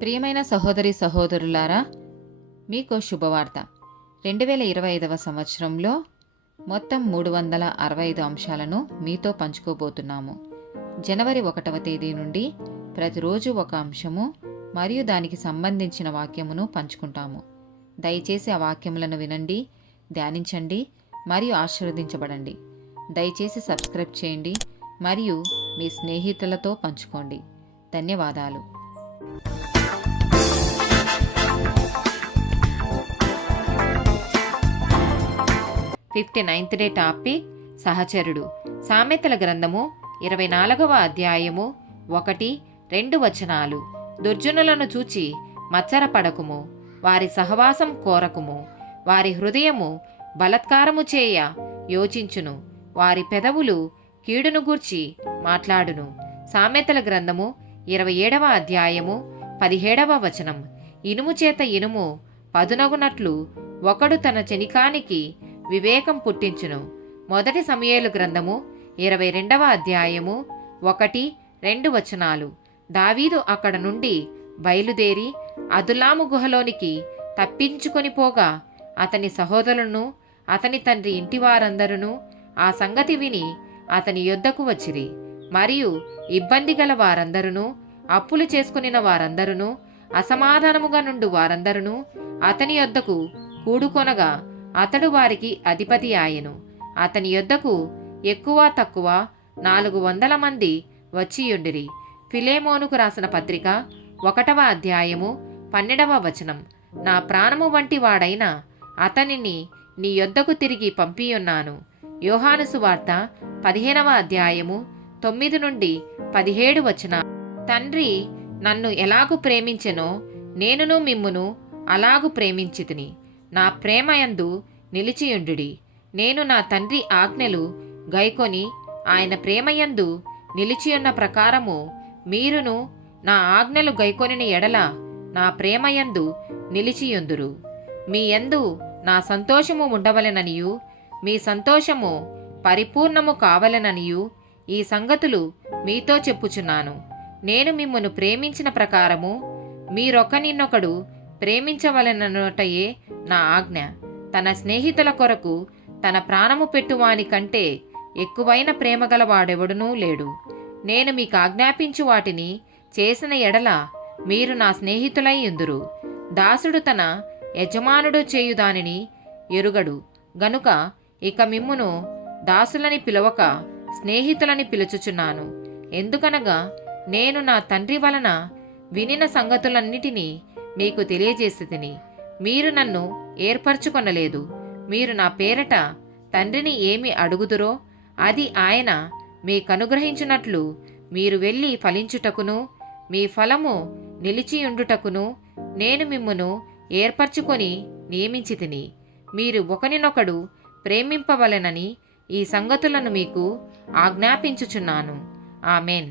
ప్రియమైన సహోదరి సహోదరులారా, మీకు శుభవార్త. 2025 సంవత్సరంలో మొత్తం 365 అంశాలను మీతో పంచుకోబోతున్నాము. జనవరి 1వ తేదీ నుండి ప్రతిరోజు ఒక అంశము మరియు దానికి సంబంధించిన వాక్యమును పంచుకుంటాము. దయచేసి ఆ వాక్యములను వినండి, ధ్యానించండి మరియు ఆశీర్వదించబడండి. దయచేసి సబ్స్క్రైబ్ చేయండి మరియు మీ స్నేహితులతో పంచుకోండి. ధన్యవాదాలు. 59th డే టాపిక్ సహచరుడు. సామెతల గ్రంథము 24వ అధ్యాయము 1-2 వచనాలు. దుర్జనులను చూచి మత్సరపడకుము, వారి సహవాసం కోరకుము. వారి హృదయము బలత్కారము చేయ యోచించును, వారి పెదవులు కీడును గూర్చి మాట్లాడును. సామెతల గ్రంథము 27వ అధ్యాయము 17వ వచనం. ఇనుము చేత ఇనుము పదునగునట్లు ఒకడు తన చెనికానికి వివేకం పుట్టించును. మొదటి సమూయేలు గ్రంథము 22వ అధ్యాయము 1-2 వచనాలు. దావీదు అక్కడ నుండి బయలుదేరి అదుల్లాము గుహలోనికి తప్పించుకొని పోగా అతని సహోదరులను అతని తండ్రి ఇంటి వారందరూ ఆ సంగతి విని అతని యొద్దకు వచ్చిరి. మరియు ఇబ్బంది గల వారందరూ, అప్పులు చేసుకునిన వారందరూ, అసమాధానముగా నుండు వారందరూ అతని యొద్దకు కూడుకొనగా అతడు వారికి అధిపతి ఆయెను. అతని యొద్దకు ఎక్కువ తక్కువ 400 మంది వచ్చియుండిరి. ఫిలేమోనుకు రాసిన పత్రిక 1వ అధ్యాయము 12వ వచనం. నా ప్రాణము వంటి వాడైన అతనిని నీ యొద్దకు తిరిగి పంపియున్నాను. యోహాను సువార్త 15వ అధ్యాయము 9-17 వచనాలు. తండ్రి నన్ను ఎలాగు ప్రేమించెనో నేనును మిమ్మును అలాగు ప్రేమించితిని. నా ప్రేమయందు నిలిచియుండుడి. నేను నా తండ్రి ఆజ్ఞలు గైకొని ఆయన ప్రేమయందు నిలిచియున్న ప్రకారము మీరును నా ఆజ్ఞలు గైకొనిన ఎడల నా ప్రేమయందు నిలిచియుందురు. మీ యందు నా సంతోషము ఉండవలెననియు మీ సంతోషము పరిపూర్ణము కావలెననియు ఈ సంగతులు మీతో చెప్పుచున్నాను. నేను మిమ్మును ప్రేమించిన ప్రకారము మీరొకనినొకడు ప్రేమించవలెననుటయే నా ఆజ్ఞ. తన స్నేహితుల కొరకు తన ప్రాణము పెట్టువాని కంటే ఎక్కువైన ప్రేమ గలవాడెవడునూ లేడు. నేను మీకు ఆజ్ఞాపించు వాటిని చేసిన ఎడల మీరు నా స్నేహితులై యుందురు. దాసుడు తన యజమానుడు చేయు దానిని ఎరుగడు గనుక ఇక మిమ్మును దాసులని పిలవక స్నేహితులని పిలుచుచున్నాను. ఎందుకనగా నేను నా తండ్రి వలన వినిన సంగతులన్నిటినీ మీకు తెలియజేసితిని. మీరు నన్ను ఏర్పరచుకొనలేదు. మీరు నా పేరట తండ్రిని ఏమి అడుగుదురో అది ఆయన మీకనుగ్రహించున్నట్లు మీరు వెళ్ళి ఫలించుటకును మీ ఫలము నిలిచియుండుటకును నేను మిమ్మును ఏర్పరచుకొని నియమించితిని. మీరు ఒకనినొకడు ప్రేమింపవలెనని ఈ సంగతులను మీకు ఆజ్ఞాపించుచున్నాను. ఆమెన్.